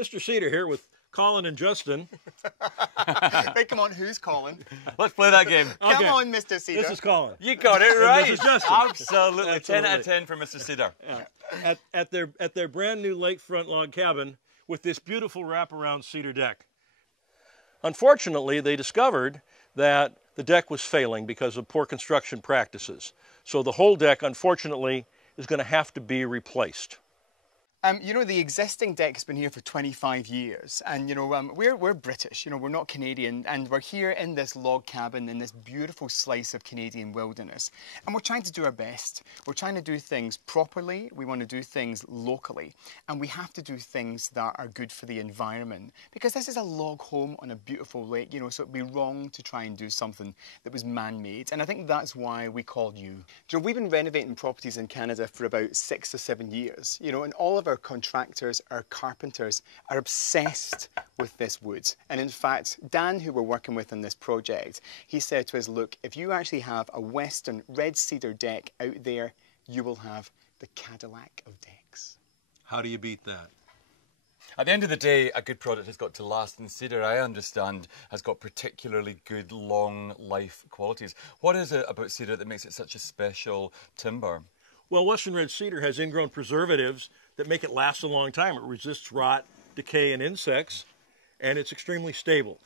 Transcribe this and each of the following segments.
Mr. Cedar here with Colin and Justin. Hey, come on, who's Colin? Let's play that game. Come on, Mr. Cedar. This is Colin. You got it right. This is Justin. Absolutely. 10 out of 10 for Mr. Cedar. At their brand new lakefront log cabin with this beautiful wraparound cedar deck. Unfortunately, they discovered that the deck was failing because of poor construction practices. So the whole deck, unfortunately, is going to have to be replaced. You know, the existing deck has been here for 25 years, and you know, we're British, you know, we're not Canadian, and we're here in this log cabin in this beautiful slice of Canadian wilderness, and we're trying to do our best. We're trying to do things properly, we want to do things locally, and we have to do things that are good for the environment, because this is a log home on a beautiful lake, you know, so it'd be wrong to try and do something that was man-made, and I think that's why we called you. You know, we've been renovating properties in Canada for about 6 or 7 years, you know, and all of our contractors, our carpenters are obsessed with this wood. And in fact, Dan, who we're working with on this project, he said to us, look, if you actually have a Western Red Cedar deck out there, you will have the Cadillac of decks. How do you beat that? At the end of the day, a good product has got to last, and cedar, I understand, has got particularly good long life qualities. What is it about cedar that makes it such a special timber? Well, Western Red Cedar has ingrown preservatives that make it last a long time. It resists rot, decay, and insects, and it's extremely stable.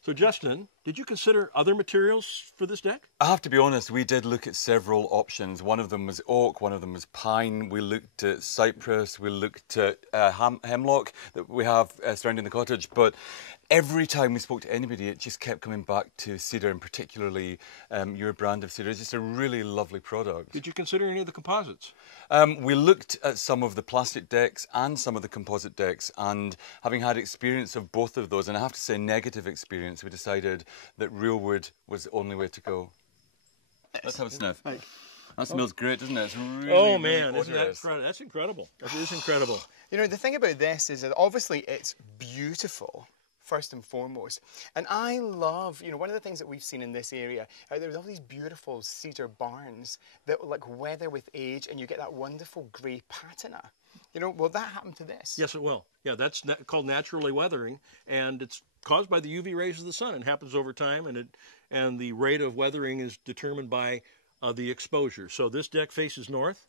So, Justin, did you consider other materials for this deck? I have to be honest, we did look at several options. One of them was oak, one of them was pine. We looked at cypress, we looked at hemlock that we have surrounding the cottage. But every time we spoke to anybody, it just kept coming back to cedar, and particularly your brand of cedar. It's just a really lovely product. Did you consider any of the composites? We looked at some of the plastic decks and some of the composite decks, and having had experience of both of those, and I have to say negative experience, we decided that real wood was the only way to go. Let's have a sniff. That smells great, doesn't it? It's really, oh man, really isn't that incredible? That's incredible. That is incredible. You know, the thing about this is that obviously it's beautiful, first and foremost. And I love, you know, one of the things that we've seen in this area, there's all these beautiful cedar barns that like weather with age, and you get that wonderful grey patina. You know, will that happen to this? Yes, it will. Yeah, that's called naturally weathering, and it's caused by the UV rays of the sun. It happens over time, and the rate of weathering is determined by the exposure. So this deck faces north,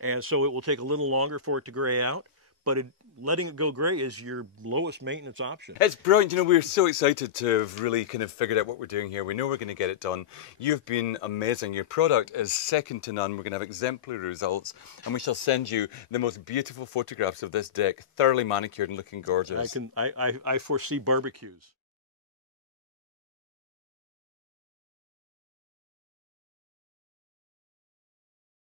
and so it will take a little longer for it to gray out, but letting it go gray is your lowest maintenance option. It's brilliant. You know, we're so excited to have really kind of figured out what we're doing here. We know we're going to get it done. You've been amazing. Your product is second to none. We're going to have exemplary results, and we shall send you the most beautiful photographs of this deck, thoroughly manicured and looking gorgeous. I foresee barbecues.